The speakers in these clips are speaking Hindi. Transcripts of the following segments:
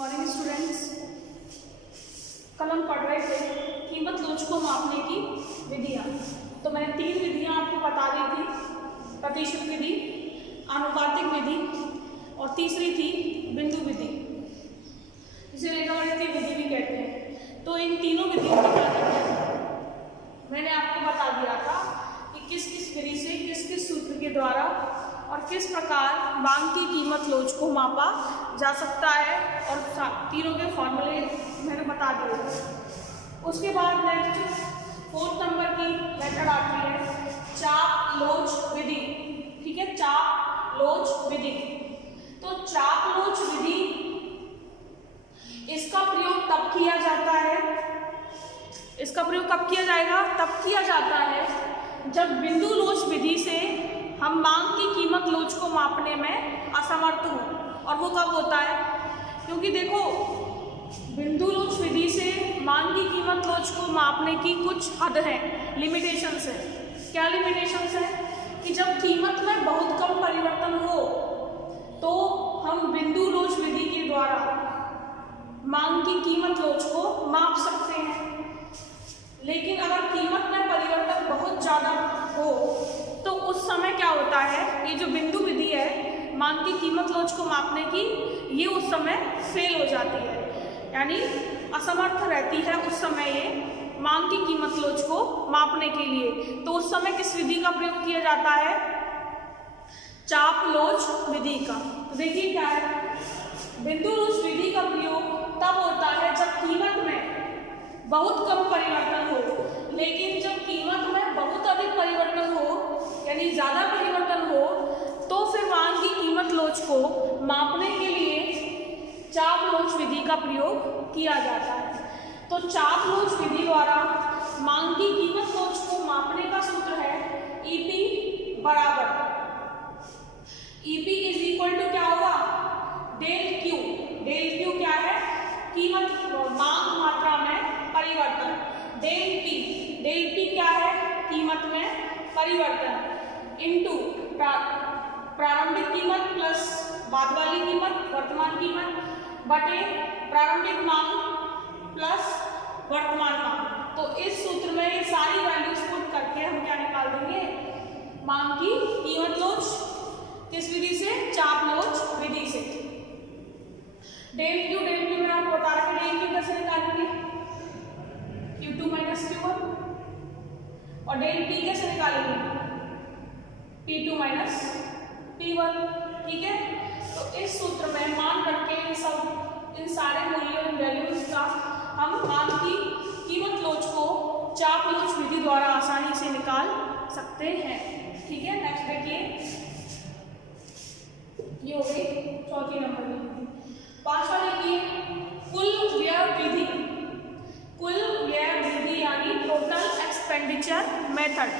मॉर्निंग स्टूडेंट्स, कल हम पढ़ रहे थे कीमत लोच को मापने की विधियाँ। तो मैंने 3 विधियाँ आपको बता दी थी, प्रतिशत विधि, आनुपातिक विधि और तीसरी थी बिंदु विधि, जिसे रेखागणितीय विधि भी कहते हैं। तो इन तीनों विधियों की क्या है मैंने आपको बता दिया था कि किस किस विधि से किस किस सूत्र के द्वारा और किस प्रकार मांग की कीमत लोच को मापा जा सकता है, और तीनों के फॉर्मूले मैंने बता दिए। उसके बाद नेक्स्ट 4 नंबर की मेथड आती है चाप लोच विधि। ठीक है, चाप लोच विधि। तो चाप लोच विधि, इसका प्रयोग तब किया जाता है, इसका प्रयोग कब किया जाएगा? तब किया जाता है जब बिंदु लोच विधि से हम मांग की कीमत लोच को मापने में असमर्थ हो। और वो कब होता है? क्योंकि देखो, बिंदु लोच विधि से मांग की कीमत लोच को मापने की कुछ हद है, लिमिटेशंस है। क्या लिमिटेशंस है? कि जब कीमत में बहुत कम परिवर्तन हो तो हम बिंदु लोच विधि के द्वारा मांग की कीमत लोच को माप सकते हैं। लेकिन अगर कीमत में परिवर्तन बहुत ज़्यादा हो तो उस समय क्या होता है, ये जो बिंदु विधि है मांग की कीमत लोच को मापने की, ये उस समय फेल हो जाती है, यानी असमर्थ रहती है उस समय ये मांग की कीमत लोच को मापने के लिए। तो उस समय किस विधि का प्रयोग किया जाता है? चाप लोच विधि का। तो देखिए क्या है, बिंदु लोच विधि का प्रयोग तब होता है जब कीमत में बहुत कम परिवर्तन हो। लेकिन जब कीमत में बहुत अधिक परिवर्तन हो, यानी ज़्यादा परिवर्तन हो, तो फिर मांग की कीमत लोच को मापने के लिए चाप लोच विधि का प्रयोग किया जाता है। तो चाप लोच विधि द्वारा मांग की कीमत लोच को मापने का सूत्र है EP बराबर, EP इज इक्वल टू क्या होगा? Del Q. डेल क्यू क्या है? कीमत, मांग मात्रा में परिवर्तन। डेल पी, डेल पी क्या है? कीमत में परिवर्तन इनटू प्रारंभिक कीमत प्लस बाद वाली कीमत, वर्तमान कीमत, बटे प्रारंभिक मांग प्लस वर्तमान मांग। तो इस सूत्र में ये सारी वैल्यूज पुट करके हम क्या निकाल देंगे? मांग की कीमत लोच। किस विधि से? चाप लोच विधि से। डेल क्यू में आपको बता रहा है डेल क्यू कैसे निकालेंगे? Q2 minus Q1। और डेल P कैसे निकालेंगे? P2 minus P1। ठीक है, तो इस सूत्र में मान करके इन सारे मूल्यों, इन वैल्यूज का हम मांग की कीमत लोच को चाप लोच विधि द्वारा आसानी से निकाल सकते हैं। ठीक है, नेक्स्ट देखिए, ये हो गई 4 नंबर की। 5वां देखिए कुल व्यय विधि। कुल व्यय विधि यानी टोटल एक्सपेंडिचर मेथड।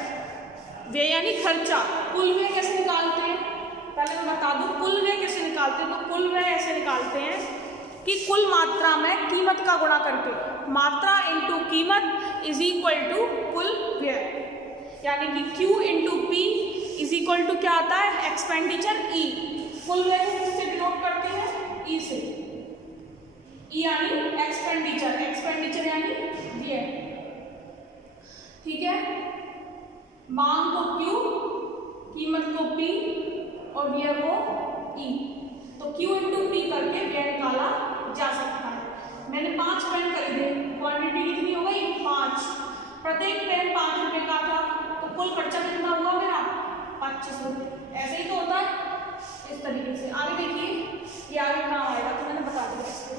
व्यय यानी खर्चा। कुल व्यय कैसे निकालते हैं? पहले मैं बता दूं कुल व्यय कैसे निकालते हैं। तो कुल व्यय ऐसे निकालते हैं कि कुल मात्रा में कीमत का गुणा करके, मात्रा इंटू कीमत इज इक्वल टू कुल व्यय, यानी कि Q into P is equal to क्या आता है? Expenditure E। कुल व्यय को किससे डिनोट करते हैं? E से। E यानी एक्सपेंडिचर, एक्सपेंडिचर यानी व्यय। ठीक है, मांग को Q, कीमत को P और व्यय को E। तो Q इंटू P करके व्यय निकाला जा सकता है। मैंने 5 पेन खरीदे, क्वांटिटी कितनी हो गई? 5। प्रत्येक पेन 5 रुपये का था, तो कुल खर्चा कितना हुआ मेरा? 25 रुपये। ऐसे ही तो होता है, इस तरीके से। आगे देखिए, ये आगे कहाँ आएगा तो मैंने बता दिया इसको।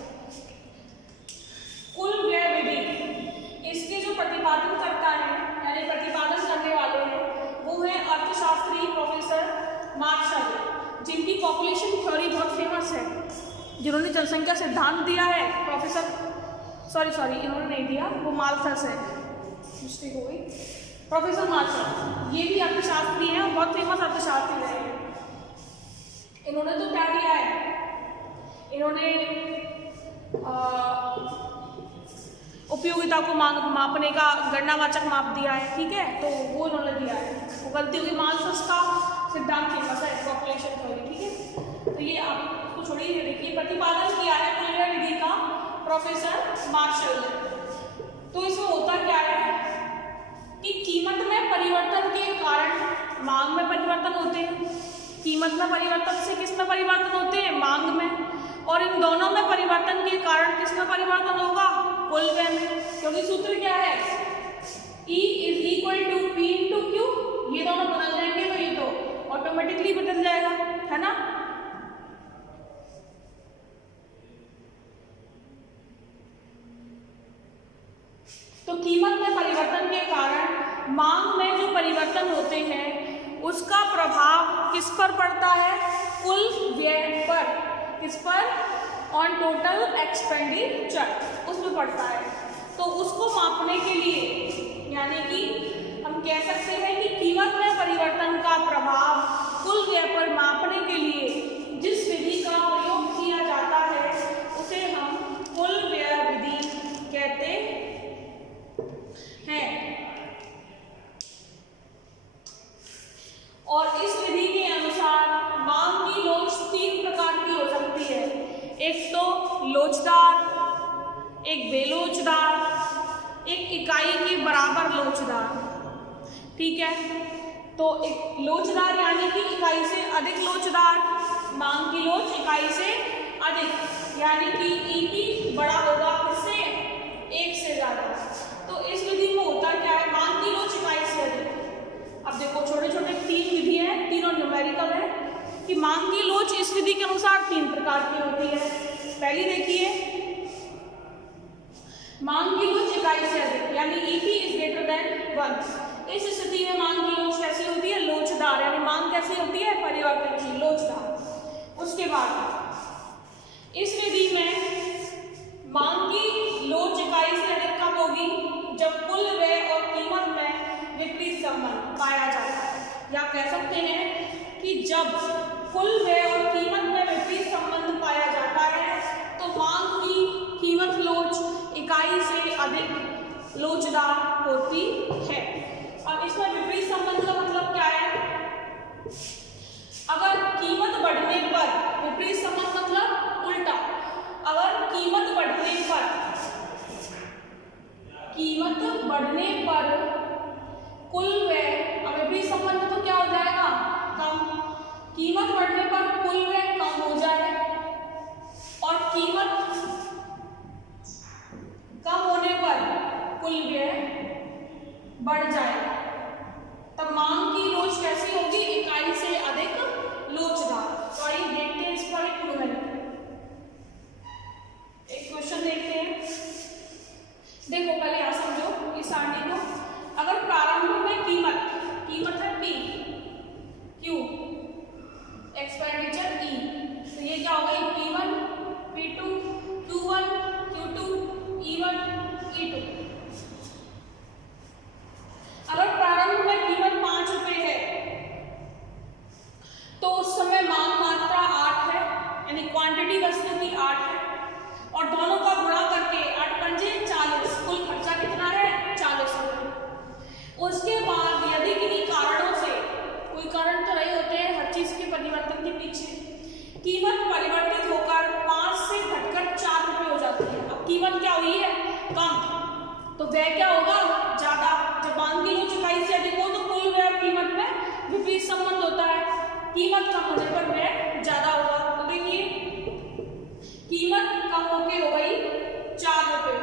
कुल व्यय विधि, इसके जो प्रतिपादन करता है, यानी प्रतिपादन करने वाले हैं, वो है अर्थशास्त्री प्रोफेसर मार्शल, जिनकी पॉपुलेशन थ्योरी बहुत फेमस है, जिन्होंने जनसंख्या सिद्धांत दिया है। सॉरी इन्होंने नहीं दिया, वो माल्थस है, मिस्टेक हो गई। प्रोफेसर मार्शल ये भी अर्थशास्त्री हैं और बहुत फेमस अर्थशास्त्री रहे हैं। इन्होंने तो क्या दिया है? इन्होंने उपयोगिता को मापने का गणनावाचक माप दिया है। ठीक है, तो वो इन्होंने दिया है। वो गलती होगी, माल्थस का सिद्धांत फेमस है, पॉपुलेशन थ्योरी। ठीक है, तो ये आप कुछ छोड़िए, ये देखिए प्रतिपादन किया है कुल व्यय विधि का प्रोफेसर मार्शल ने। तो इसमें होता क्या है कि कीमत में परिवर्तन के कारण मांग में परिवर्तन होते हैं। कीमत में परिवर्तन से किस में परिवर्तन होते हैं? मांग में। और इन दोनों में परिवर्तन के कारण किस में परिवर्तन होगा? कुल व्यय में। क्योंकि सूत्र क्या है? E is equal to P into Q। ये दोनों बदल जाएंगे तो ये तो ऑटोमेटिकली बदल जाएगा, है ना। तो कीमत में परिवर्तन के कारण मांग में जो परिवर्तन होते हैं उसका प्रभाव किस पर पड़ता है? कुल व्यय पर। किस पर? ऑन टोटल एक्सपेंडिचर, उस पर पड़ता है। तो उसको मापने के लिए यानी कि हम कह सकते हैं कि कीमत में परिवर्तन का प्रभाव कुल व्यय पर मापने के लिए जिस विधि का प्रयोग किया जाता है उसे हम कुल व्यय विधि कहते हैं। और इस विधि के अनुसार मांग की लोच 3 प्रकार की हो सकती है। एक तो लोचदार, एक बेलोचदार, एक इकाई के बराबर लोचदार। ठीक है, तो एक लोचदार यानी कि इकाई से अधिक लोचदार, मांग की लोच इकाई से अधिक यानी कि ई की बड़ा होगा किससे? 1 से ज्यादा। तो इस विधि में होता क्या है? मांग की लोच इकाई से अधिक। अब देखो छोटे छोटे 3 विधि हैं, तीनों न्यूमेरिकल है कि मांग की लोच इस विधि के अनुसार 3 प्रकार की होती है। पहली देखिए, मांग की लोच इकाई से अधिक यानी EP इज ग्रेटर देन 1। इस स्थिति में मांग की लोच कैसी होती है? लोचदार, यानी मांग कैसी होती है? परिवर्तनशील, लोचदार। उसके बाद इस विधि में मांग की लोच इकाई से अधिक कब होगी? जब कुल व्यय और कीमत में विपरीत संबंध पाया जाता है। या कह सकते हैं कि जब कुल व्यय और कीमत में विपरीत संबंध पाया जाता है तो मांग की कीमत लोच इकाई से अधिक लोचदार होती है। अब इसमें विपरीत संबंध का मतलब क्या है? अगर कीमत बढ़ने पर, विपरीत संबंध मतलब उल्टा, अगर कीमत बढ़ने पर कुल व्यय, अब विपरीत संबंध तो क्या हो जाएगा? कम। कीमत बढ़ने पर कुल व्यय कम हो जाए और कीमत कम होने पर कुल व्यय बढ़ जाए, तब मांग की लोच कैसी होगी? इकाई से अधिक लोचदार। तो आइए देखते हैं इस पर एक क्वेश्चन देखते हैं। देखो पहले यहां समझो इस सारणी को। अगर प्रारंभ में कीमत है P, Q, एक्सपेंडिचर E, तो ये क्या होगा? P1, P2, Q1, Q2, E1, E2। अगर प्रारंभ में कीमत 5 रुपए है तो उस समय मांग मात्रा 8 है, यानी क्वांटिटी वस्तु की 8 है, और दोनों का गुणा करके 8 पंजे 40, कुल खर्चा कितना है? 40 रुपये। उसके बाद यदि किन्हीं कारणों से, कोई कारण तो रहे होते हैं हर चीज के परिवर्तन के पीछे, कीमत परिवर्तित होकर 5 से घटकर 4 रुपये हो जाती है। अब कीमत क्या हुई है? कम, तो व्यय क्या होगा? ज्यादा। जब मांग की लोच इकाई से अधिक हो तो कुल व्यय और कीमत में विपरीत संबंध होता है। कीमत कम होने पर व्यय ज्यादा होगा। तो देखिए कीमत कम होके हो गई 4 रुपये।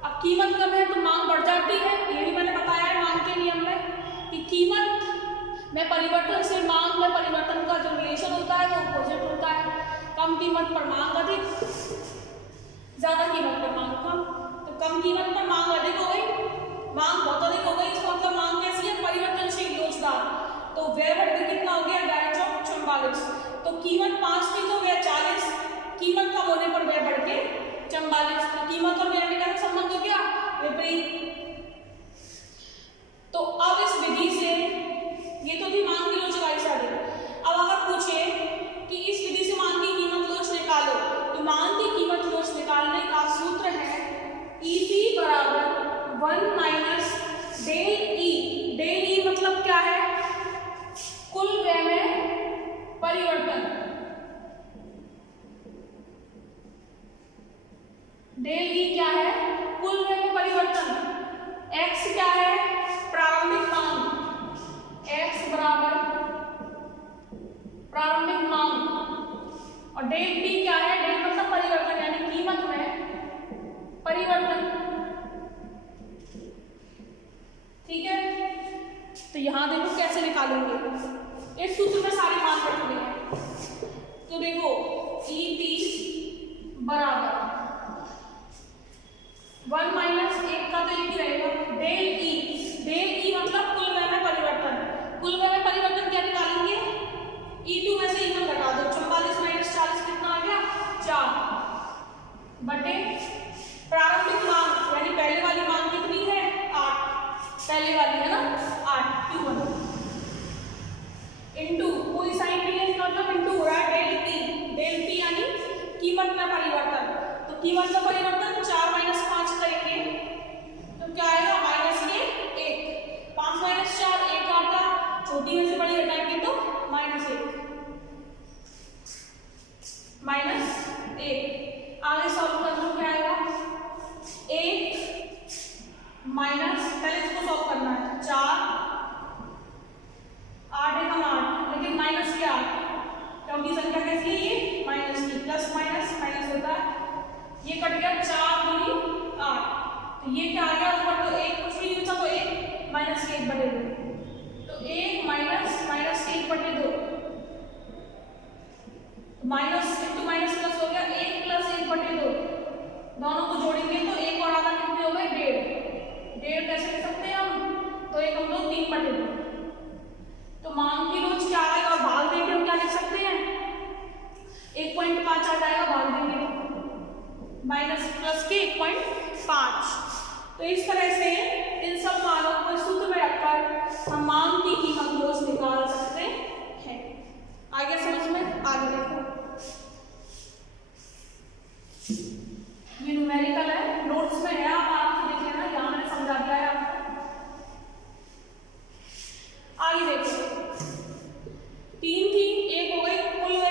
अब कीमत कम है तो मांग बढ़ जाती है। ये भी मैंने बताया है मांग के नियम में कि कीमत में परिवर्तन से मांग में परिवर्तन का जो रिलेशन होता है वो अपोजिट होता है। कम कीमत पर मांग अधिक, ज्यादा कीमत पर मांग कम। तो कम कीमत पर मांग अधिक हो गई, मांग बहुत अधिक हो गई, इसका मतलब मांग कैसी है? परिवर्तनशील, लोचदार। तो व्यय बढ़ के कितना हो गया? 44। तो कीमत 5 थी तो व्यय 40, कीमत कम होने पर व्यय बढ़ के 44। तो कीमत और व्यय में क्या संबंध हो गया? विपरीत। तो अब इस विधि से, ये तो थी मांग की लोच इकाई से अधिक। अब अगर पूछे कि इस विधि से मांग की कीमत लोच निकालो, तो मांग की कीमत लोच निकालने का सूत्र है EP बराबर 1 minus del E। Del E मतलब क्या है? कुल व्यय में परिवर्तन। और डेल टी क्या है, डेल मतलब परिवर्तन यानी कीमत में परिवर्तन, ठीक है। तो यहां देखो कैसे निकालेंगे, इस सूत्र में सारे मान रखने हैं। तो देखो ई पी बराबर 1 माइनस 1 का तो एक ही रहेगा, डेल ई मतलब कुल व्यय में परिवर्तन, कुल व्यय में परिवर्तन क्या निकालेंगे, E2 में से E1 घटा दो, 44 माइनस 40 कितना आ गया 4 बटे प्रारंभिक मान यानी पहले वाली मान कितनी है 8, पहले वाली है ना 8 Q1 इनटू कोई साइन नहीं है इसका मतलब इनटू हो रहा है डेल टी यानी कीमत में परिवर्तन। तो कीमत में परिवर्तन 4 माइनस 5 करेंगे तो क्या आएगा माइनस के 1, 5 माइनस 4 1 आता, छोटी में से बड़ी घटाएंगे तो माइनस 1 आगे सॉल्व कर लो क्या आएगा 1 माइनस, पहले इसको सॉल्व करना है 4 8 एकम 8 लेकिन माइनस के 8 क्योंकि संख्या कैसी है ये माइनस की, प्लस माइनस माइनस होता है, ये कट गया 4 दूनी 8, तो ये क्या आ गया ऊपर तो 1 कुछ नहीं बचा तो 1 माइनस के 1 बटे 2, तो 1 माइनस के 1 बटे 2, माइनस इंटू माइनस प्लस हो गया 1 प्लस 1 बटे 2, दोनों को जोड़ेंगे तो 1 और आधा कितने हो गए 1.5 कैसे लिख सकते हैं हम, तो 1 हम लोग 3 बटे 2, तो मांग की रोज क्या आएगा और भाग देंगे हम क्या लिख सकते हैं 1.5 आ जाएगा, भाग देंगे माइनस प्लस के 1.5। तो इस तरह से इन सब मानों को सूत्र में रखकर हम मांग की कीमत रोज निकाल सकते हैं। आगे समझ में, आगे देखो ये न्यूमेरिकल है, नोट्स में है, आप आराम से देख लेना, यहाँ मैंने समझा दिया है आपको। आगे देखो 3 थी, 1 हो गई, कुल व्यय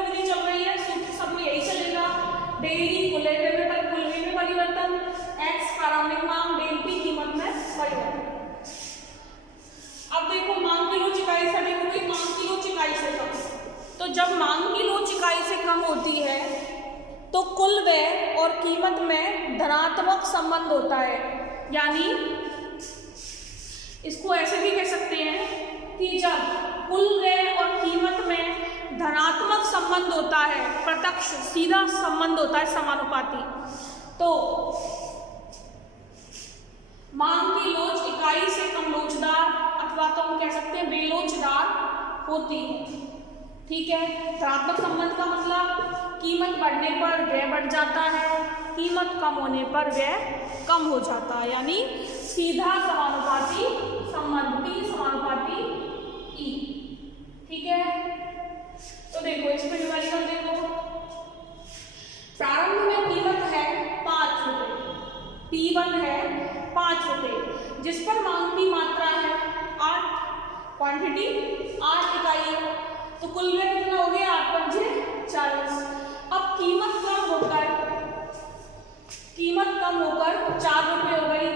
विधि चल रही है, सूत्र सब में यही चलेगा, डेली कुल व्यय में परिवर्तन, x प्रारंभिक मांग, डेल पी कीमत में परिवर्तन। अब देखो मांग की रोज इकाई से देखो भाई मांग की रोज इकाई से कम, तो जब मांग की रोज इकाई से कम होती है तो कुल व्यय और कीमत में धनात्मक संबंध होता है, यानी इसको ऐसे भी कह सकते हैं कि जब कुल व्यय और कीमत में धनात्मक संबंध होता है, प्रत्यक्ष सीधा संबंध होता है समानुपाती, तो मांग की लोच इकाई से कम लोचदार अथवा तो हम कह सकते हैं बेलोचदार होती है, ठीक है। धनात्मक संबंध का मतलब कीमत बढ़ने पर व्यय बढ़ जाता है, कीमत कम होने पर व्यय कम हो जाता है, यानी सीधा समानुपाती संबंध, P समानुपाती E, ठीक है। तो देखो इसमें न्यूमेरिकल देखो, प्रारंभ में कीमत है 5 रुपए, P1 है 5 रुपए, जिस पर मांग की मात्रा है 8, क्वांटिटी 8 इकाई है, तो कुल व्यय कितना हो गया 8 पंजे 40। अब कीमत कम होकर 4 रुपए हो गई,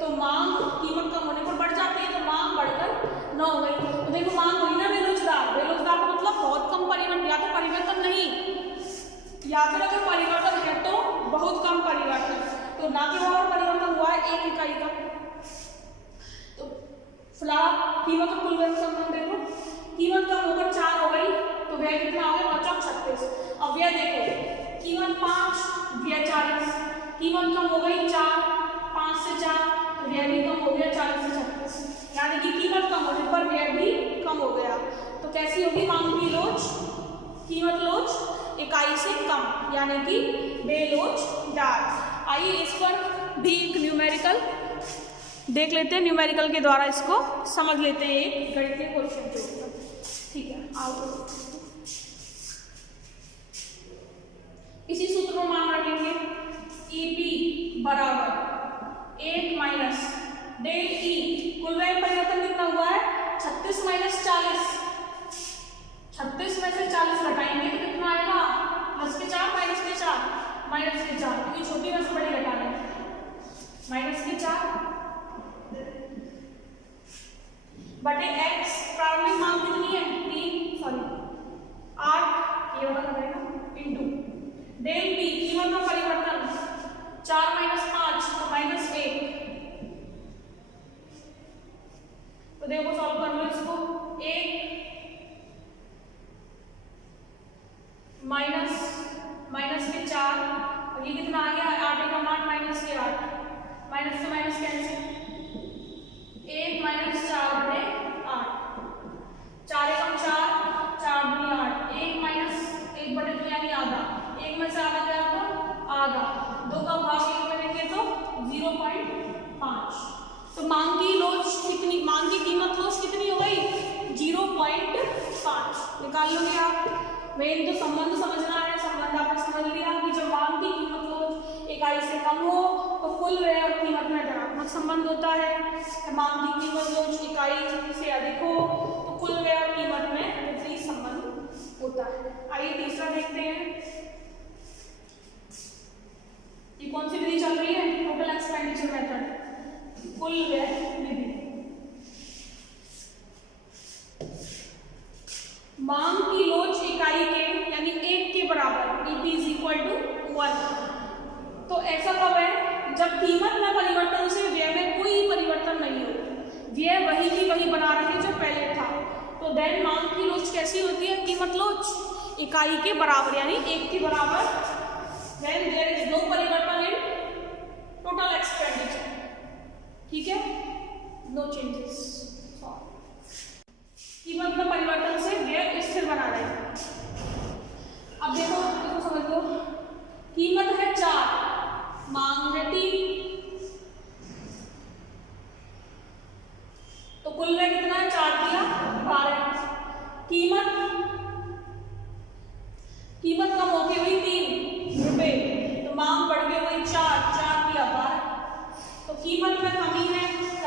तो मांग कीमत कम होने पर बढ़ जाती है, तो मांग बढ़कर 9 हो गई। तो देखो मांग हुई ना बेरोजगार, बेरोजगार का मतलब बहुत कम परिवर्तन, या तो परिवर्तन नहीं, या फिर अगर परिवर्तन है तो बहुत कम परिवर्तन, तो ना के बराबर परिवर्तन हुआ है 1 इकाई का। तो फिलहाल कीमत और कुल व्यय का संबंध देखो, कीमत कम होकर 4 हो गई तो व्यय कितना हो गया 36। अब व्यय देखो कीमत 5 व्यय 40, कीमत कम हो गई 4, 5 से 4 तो व्यय भी कम हो गया 40 से 36, यानी कि कीमत कम होने पर व्यय भी कम हो गया। तो कैसी होगी मांग की लोच, कीमत लोच इकाई से कम, यानी कि बेलोचदार। आइए इस पर भी एक न्यूमेरिकल देख लेते हैं, न्यूमेरिकल के द्वारा इसको समझ लेते हैं एक गणितीय क्वेश्चन के ऊपर, ठीक है। आओ इसी सूत्र में मान रखेंगे EP बराबर 1 माइनस डेल E, कुल व्यय परिवर्तन कितना हुआ है 36 माइनस 40, 36 में से 40 घटाएंगे तो कितना आएगा प्लस के 4 माइनस के 4, माइनस के 4, क्योंकि छोटी में से बड़ी घटाने, माइनस के 4 बटे x प्रारंभिक मान कितनी है 3 8, ये वाला करेगा डेल पी कीमत में परिवर्तन 4 माइनस 5 तो -1। तो देखो सॉल्व कर लो इसको। 1 माइनस के 4 और ये कितना आ गया 8 एकम 8 माइनस के 8 माइनस से माइनस कैंसिल 1 माइनस 4 बटे 8 4 एकम 4 4 दूनी 8 1 माइनस 1 बटे 2 यानी आधा 1 में से आधा गया तो आधा 2 का भाग 1 में लेंगे तो 0.5। तो मांग की लोच कितनी मांग की कीमत लोच कितनी हो गई 0.5 निकाल लोगे आप। मेन तो संबंध समझना है। संबंध आपने समझ लिया कि जब मांग की कीमत लोच इकाई से कम हो तो कुल व्यय और कीमत में ऋणात्मक संबंध होता है। मांग की कीमत लोच इकाई से अधिक हो तो कुल व्यय और कीमत में विपरीत संबंध होता है। आइए तीसरा देखते हैं। ये कौन सी विधि चल रही है टोटल एक्सपेंडिचर मेथड कुल व्यय विधि। मांग की लोच इकाई के यानी 1 के बराबर EP = 1। तो ऐसा कब है जब कीमत में परिवर्तन से व्यय में कोई परिवर्तन नहीं हो व्यय वही की वही बना रहे जो पहले था। तो देन मांग की लोच कैसी होती है कीमत लोच इकाई के बराबर यानी 1 के बराबर when there is no परिवर्तन in total expenditure। ठीक है नो चेंजेस। कीमत में परिवर्तन से व्यय स्थिर बना रहे हैं। अब देखो समझ लो कीमत है 4 मांग है 3 तो कुल व्यय कितना है 4 दिया 12। कीमत कम होती हुई 3 रुपए तो मांग बढ़ गई हुई 4 दिया 12। तो कीमत में कमी है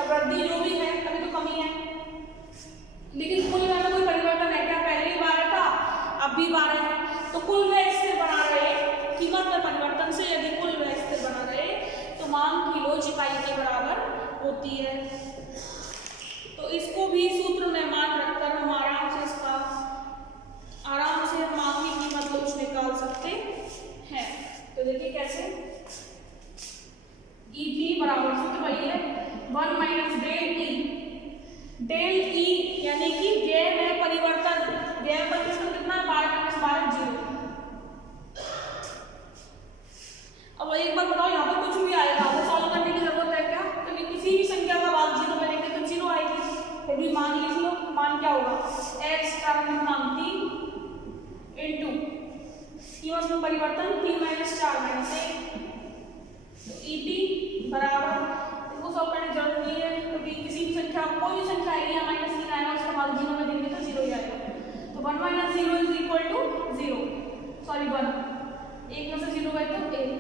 वृद्धि जो भी है अभी तो कमी है लेकिन कुल व्यय में कोई परिवर्तन है क्या पहले भी 12 था अब भी 12 है। तो कुल व्यय स्थिर बना रहे कीमत में परिवर्तन से यदि कुल व्यय स्थिर बना रहे तो मांग की लोच इकाई के बराबर होती है। तो इसको भी सूत्र में मान रखकर हम आराम से मांग की कीमत लोच निकाल सकते हैं। तो देखिए कैसे EP बराबर सूत्र वही है 1 माइनस डेल ई यानी कि व्यय में परिवर्तन कितना 12 - 12 0। अब एक बार बताओ यहाँ पे कुछ भी आएगा वो सॉल्व करने की जरूरत है क्या क्योंकि किसी भी संख्या का भाग 0 में लेंगे तो 0 आएगी। फिर भी मान लिख लो मान क्या होगा x प्रारंभिक मांग 3 × कीमत में परिवर्तन 3 - 4 - 1। तो EP बराबर इसको सॉल्व करने की जरूरत नहीं है क्योंकि किसी भी संख्या कोई भी संख्या आएगी या -3 आएगा उसका भाग 0 में देंगे तो 0 ही आएगा। तो 1 - 0 = 0 सॉरी 1 1 में से 0 गए तो 1।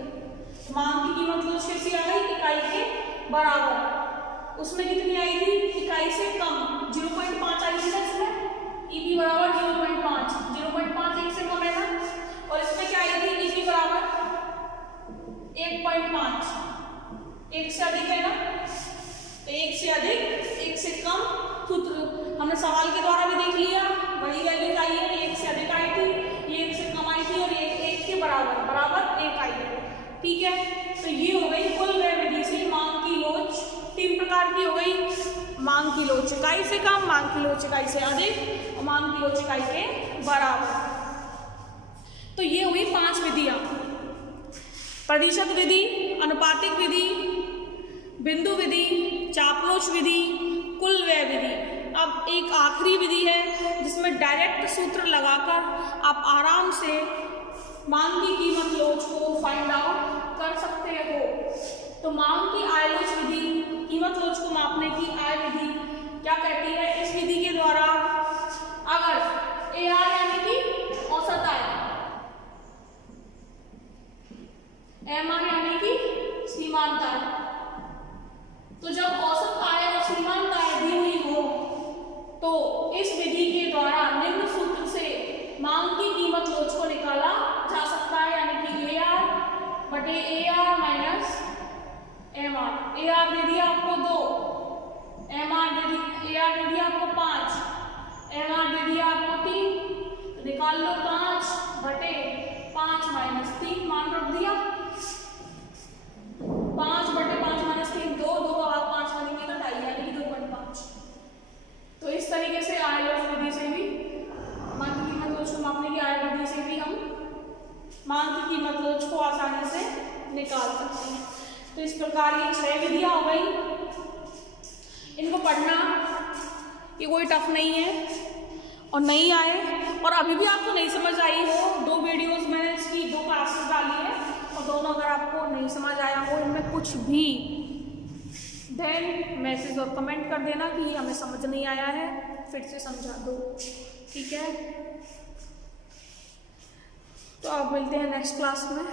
तो मांग की कीमत लोच कैसी आ गई इकाई के बराबर उसमें कितनी आई थी इकाई से कम 0.5 आई थी ना इसमें EP बराबर 0.5 1 से कम है ना। और इसमें क्या आई थी EP बराबर 1.5 1 से अधिक है ना। तो 1 से अधिक 1 से कम सूत्र हमने सवाल के द्वारा भी देख लिया वही वैल्यू आई है 1 से अधिक आई थी ये 1 से कम आई थी और 1 के बराबर 1 आई है। ठीक है तो ये हो गई कुल व्यय विधि से मांग की लोच 3 प्रकार की हो गई मांग की लोच इकाई से कम मांग की लोच इकाई से अधिक और मांग की लोच इकाई के बराबर। तो ये हुई 5 विधियां प्रतिशत विधि अनुपातिक विधि बिंदु विधि चापलोच विधि कुल व्यय विधि। अब एक आखिरी विधि है जिसमें डायरेक्ट सूत्र लगाकर आप आराम से मांग की कीमत लोच को फाइंड आउट कर सकते हो। तो मांग की आय लोच विधि कीमत लोच को मापने की आय विधि क्या कहती है इस विधि के द्वारा अगर AR यानी कि औसत आय MR यानी कि सीमांत आय तो जब औसत आय और सीमांत आय दी हुई हो तो इस विधि के द्वारा निम्न सूत्र से मांग की कीमत लोच को निकाला जा सकता है यानी कि AR बटे AR माइनस MR। AR दे दिया आपको 2 AR दे दिया आपको 5 MR दे दिया आपको 3 तो निकाल लो 5 बटे 5 - 3 3 मान रख दिया, 5/5 माइनस 3 2, 2 का भाग 5 करेंगे तो 2.5 यानी कि 2.5। तो इस तरीके से आयलॉज विधि से भी मांग की कीमत लोच को मापने की आय विधि से भी हम मांग की कीमत लोच को आसानी से निकाल सकते हैं। तो इस प्रकार ये 6 विधियां हो गई। इनको पढ़ना ये कोई टफ नहीं है और नहीं आए और अभी भी आपको नहीं समझ आई हो, 2 वीडियोस मैंने इसकी 2 क्लासेस डाली है और दोनों अगर आपको नहीं समझ आया हो इनमें कुछ भी, देन मैसेज और कमेंट कर देना कि हमें समझ नहीं आया है, फिर से समझा दो, ठीक है। तो अब मिलते हैं नेक्स्ट क्लास में।